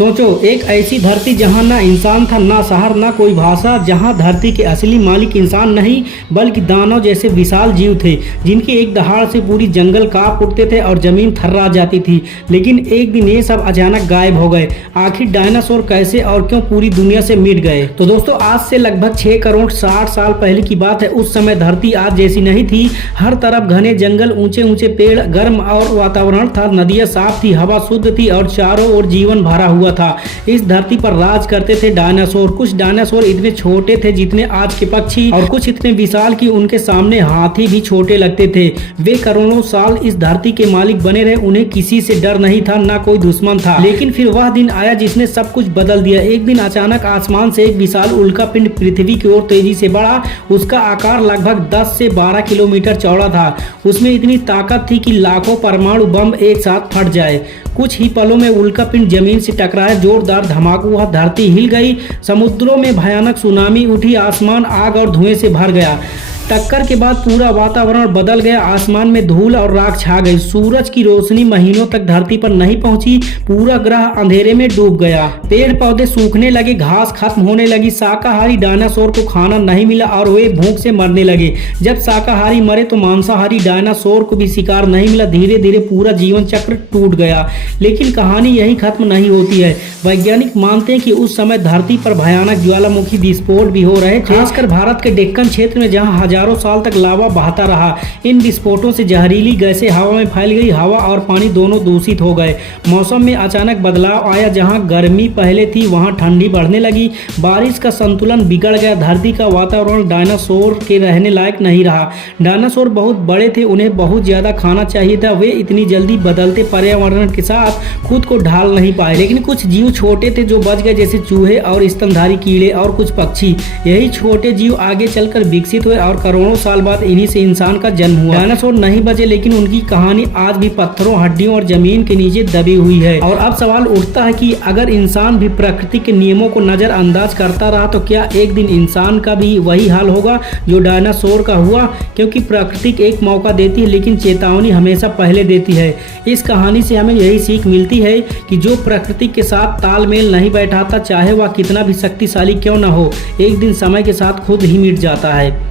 सोचो, एक ऐसी धरती जहाँ ना इंसान था, ना शहर, ना कोई भाषा, जहाँ धरती के असली मालिक इंसान नहीं बल्कि दानव जैसे विशाल जीव थे, जिनकी एक दहाड़ से पूरी जंगल कांप उठते थे और जमीन थर्रा जाती थी। लेकिन एक दिन ये सब अचानक गायब हो गए। आखिर डायनासोर कैसे और क्यों पूरी दुनिया से मिट गए? तो दोस्तों, आज से लगभग 6 करोड़ 60 साल पहले की बात है। उस समय धरती आज जैसी नहीं थी। हर तरफ घने जंगल, ऊंचे ऊंचे पेड़, गर्म और वातावरण था। नदियां साफ थी, हवा शुद्ध थी और चारों ओर जीवन भरा हुआ था। इस धरती पर राज करते थे डायनासोर। कुछ डायनासोर इतने छोटे थे जितने आज के पक्षी, और कुछ इतने विशाल कि उनके सामने हाथी भी छोटे लगते थे। वे करोड़ों साल इस धरती के मालिक बने रहे। उन्हें किसी से डर नहीं था, ना कोई दुश्मन था। लेकिन फिर वह दिन आया जिसने सब कुछ बदल दिया। एक दिन अचानक आसमान से एक विशाल उल्कापिंड पृथ्वी की ओर तेजी से बढ़ा। उसका आकार लगभग 10 से 12 किलोमीटर चौड़ा था। उसमें इतनी ताकत थी कि लाखों परमाणु बम एक साथ फट जाए। कुछ ही पलों में उल्कापिंड जमीन से टकराया, जोरदार धमाका हुआ, धरती हिल गई, समुद्रों में भयानक सुनामी उठी, आसमान आग और धुएं से भर गया। टक्कर के बाद पूरा वातावरण बदल गया। आसमान में धूल और राख छा गई। सूरज की रोशनी महीनों तक धरती पर नहीं पहुंची। पूरा ग्रह अंधेरे में डूब गया। पेड़ पौधे सूखने लगे, घास खत्म होने लगी। शाकाहारी डायनासोर को खाना नहीं मिला और वे भूख से मरने लगे। जब शाकाहारी मरे तो मांसाहारी डायनासोर को भी शिकार नहीं मिला। धीरे धीरे पूरा जीवन चक्र टूट गया। लेकिन कहानी यही खत्म नहीं होती है। वैज्ञानिक मानते हैं कि उस समय धरती पर भयानक ज्वालामुखी विस्फोट भी हो रहे थे, खासकर भारत के डेक्कन क्षेत्र में, जहां हजारों साल तक लावा बहता रहा। इन विस्फोटों से जहरीली गैसें हवा में फैल गई। हवा और पानी दोनों दूषित हो गए। मौसम में अचानक बदलाव आया। जहां गर्मी पहले थी वहां ठंडी बढ़ने लगी। बारिश का संतुलन बिगड़ गया। धरती का वातावरण डायनासोर के रहने लायक नहीं रहा। डायनासोर बहुत बड़े थे, उन्हें बहुत ज्यादा खाना चाहिए था। वे इतनी जल्दी बदलते पर्यावरण के साथ खुद को ढाल नहीं पाए। लेकिन कुछ जीव छोटे थे जो बच गए, जैसे चूहे और स्तनधारी कीड़े और कुछ पक्षी। यही छोटे जीव आगे चलकर विकसित हुए और करोड़ों साल बाद इन्हीं से इंसान का जन्म हुआ। डायनासोर नहीं बचे, लेकिन उनकी कहानी आज भी पत्थरों, हड्डियों और जमीन के नीचे दबी हुई है। और अब सवाल उठता है कि अगर इंसान भी प्रकृति के नियमों को नजरअंदाज करता रहा तो क्या एक दिन इंसान का भी वही हाल होगा जो डायनासोर का हुआ? क्योंकि प्रकृति एक मौका देती है, लेकिन चेतावनी हमेशा पहले देती है। इस कहानी से हमें यही सीख मिलती है कि जो प्रकृति के साथ तालमेल नहीं बैठाता, चाहे वह कितना भी शक्तिशाली क्यों न हो, एक दिन समय के साथ खुद ही मिट जाता है।